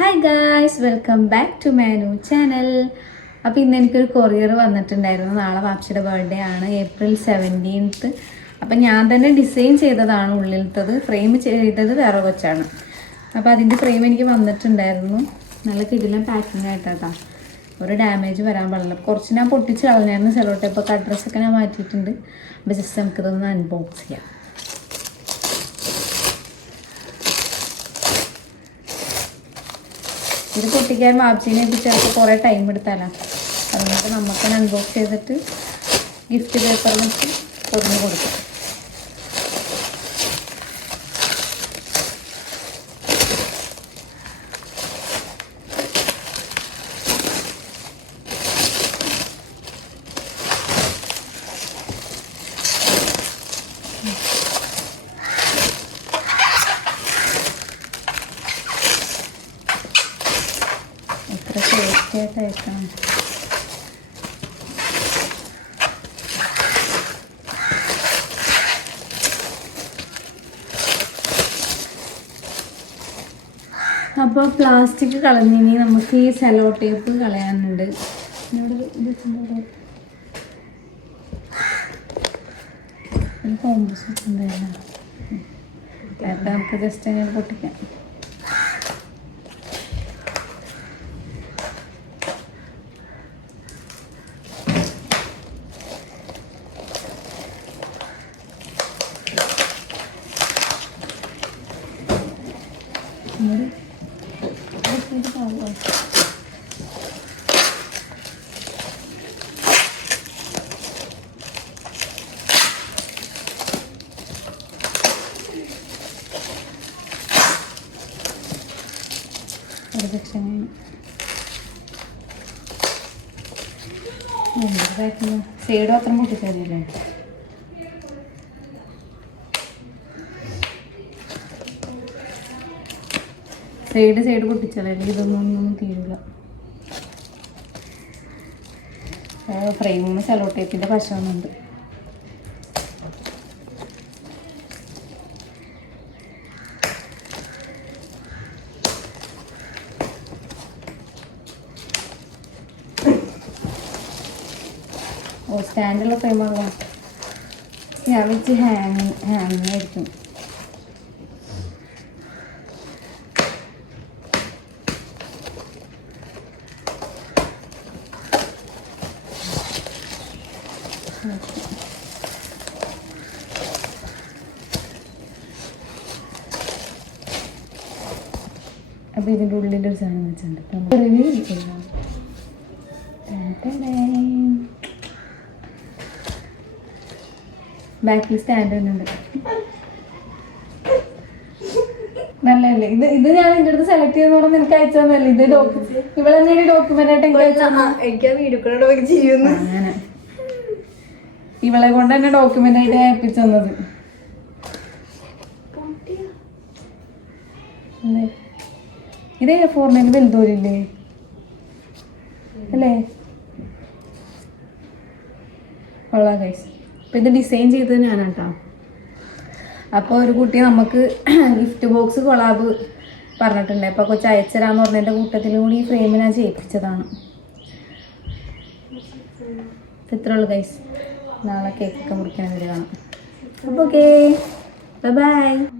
Hi guys welcome back to Manu channel അപ്പോൾ ഇന്ന് എനിക്കൊരു കൊറിയർ വന്നിട്ടുണ്ടായിരുന്നു. നാളെ വാപ്സിയുടെ ബർത്ത്ഡേ ആണ് ഏപ്രിൽ സെവന്റീൻത്ത് അപ്പം ഞാൻ തന്നെ ഡിസൈൻ ചെയ്തതാണ് ഉള്ളിലത്തത്. ഫ്രെയിം ചെയ്തത് വേറെ കൊച്ചാണ്. അപ്പോൾ അതിന്റെ ഫ്രെയിം എനിക്ക് വന്നിട്ടുണ്ടായിരുന്നു. നല്ല കിടിലം പാക്കിംഗ് ആയിട്ടാട്ടാ ഒരു ഡാമേജ് വരാൻ പാടില്ല. കുറച്ച് ഞാൻ പൊട്ടിച്ച് കളഞ്ഞായിരുന്നു. സെലോ ടൈപ്പൊക്കെ അഡ്രസ്സൊക്കെ ഞാൻ മാറ്റിയിട്ടുണ്ട്. അപ്പോൾ ജസ്റ്റ് നമുക്കിതൊന്ന് അൺബോക്സ് ചെയ്യാം. ഇത് പൊട്ടിക്കാൻ വാപ്സിനെ ഏൽപ്പിച്ചപ്പോൾ കുറേ ടൈം എടുത്താലാ. അതുകൊണ്ട് നമുക്ക് അൺബോക്സ് ചെയ്തിട്ട് ഗിഫ്റ്റ് പേപ്പറിലേക്ക് പൊതിഞ്ഞ് കൊടുക്കാം. അയക്കണം അപ്പോൾ പ്ലാസ്റ്റിക് കളഞ്ഞിനി നമുക്ക് ഈ സെലോ ടേപ്പ് കളയാനുണ്ട്. കോമ്പസ് ഉണ്ടായിരുന്നു നമുക്ക് ജസ്റ്റ് അങ്ങനെ പൊട്ടിക്കാം. സെക്ഷൻ സൈഡ് മാത്രം പൊട്ടിച്ചറിയില്ലേ സൈഡ് സൈഡ് പൊട്ടിച്ചാലേ? ഇതൊന്നും ഒന്നും തീരില്ല ഫ്രെയിമിന് സെലോ ടേപ്പിന്റെ പശമുണ്ട് ഓ സ്റ്റാൻഡുള്ള ഫ്രെയിമാണല്ലോ ഞാൻ വെച്ച് ഹാങ് ഹാങ്ങിങ് ആയിരിക്കും. അപ്പോൾ ഇതിന്റെ ഉള്ളിന്റെ ഒരു സാധനം വെച്ചിട്ടുണ്ട്. നമുക്ക് റിവ്യൂ ചെയ്യാം ബാക്കിൽ സ്റ്റാൻഡ് ഉണ്ട് നല്ലല്ലേ ഇത് ഇത് ഞാൻ നിന്റെ അടുത്ത് സെലക്ട് ചെയ്തെന്ന് പറഞ്ഞ് നിനക്ക് അയച്ചു തന്നല്ലേ ഇത് ഡോക്യുമെന്റ് ഇവിടെ ഡോക്യുമെന്റ് ആയിട്ട് എനിക്ക് അയച്ചു എനിക്ക് ആ ചെയ്യുന്നു. അങ്ങനെ. ഇവളെ കൊണ്ട് തന്നെ ഡോക്യുമെന്റ് ആയിട്ട് ഏൽപ്പിച്ചു തന്നത് ഇത് എ ഫോറിനേക്ക് വലുതോരില്ലേ? അല്ലേ? കൊള്ളാം കൈസ് അപ്പം ഇത് ഡിസൈൻ ചെയ്തത് ഞാനാട്ടോ. അപ്പോൾ ഒരു കുട്ടി നമുക്ക് ഗിഫ്റ്റ് ബോക്സ് കൊളാബ് പറഞ്ഞിട്ടുണ്ട്. അപ്പോൾ കൊച്ചു അയച്ചരാന്ന് പറഞ്ഞതിന്റെ കൂട്ടത്തിൽ കൂടി ഈ ഫ്രെയിം ഞാൻ ചെയ്യിപ്പിച്ചതാണ്. ഇത്രയുള്ളൂ ഗൈസ് നാളെ കേക്കൊക്കെ മുറിക്കണ വരെ കാണാം. അപ്പോൾ ഓക്കേ ബൈ